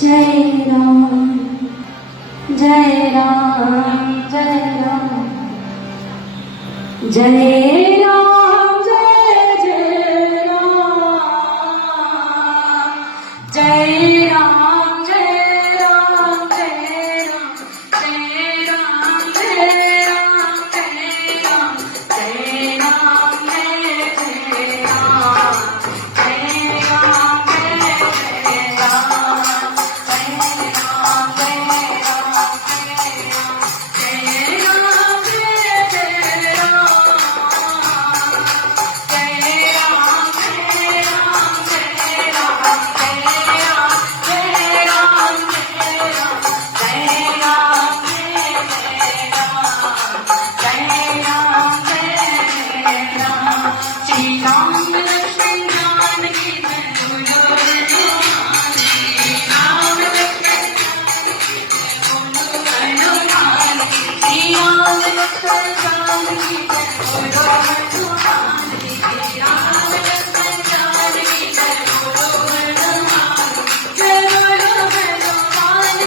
जय राम जय राम जय राम जय राम जय जय राम जय राम जय राम जय राम जय राम जय राम जय राम जय राम जय राम जय राम जय राम जय राम जय राम जय जय राम जय राम जय राम जय राम जय राम जय राम जय राम जय राम जय राम श्री राम लक्ष्मण जानकी बोलो श्री राम लक्ष्मण हनुमान श्री राम लक्ष्मण जानकी बोलो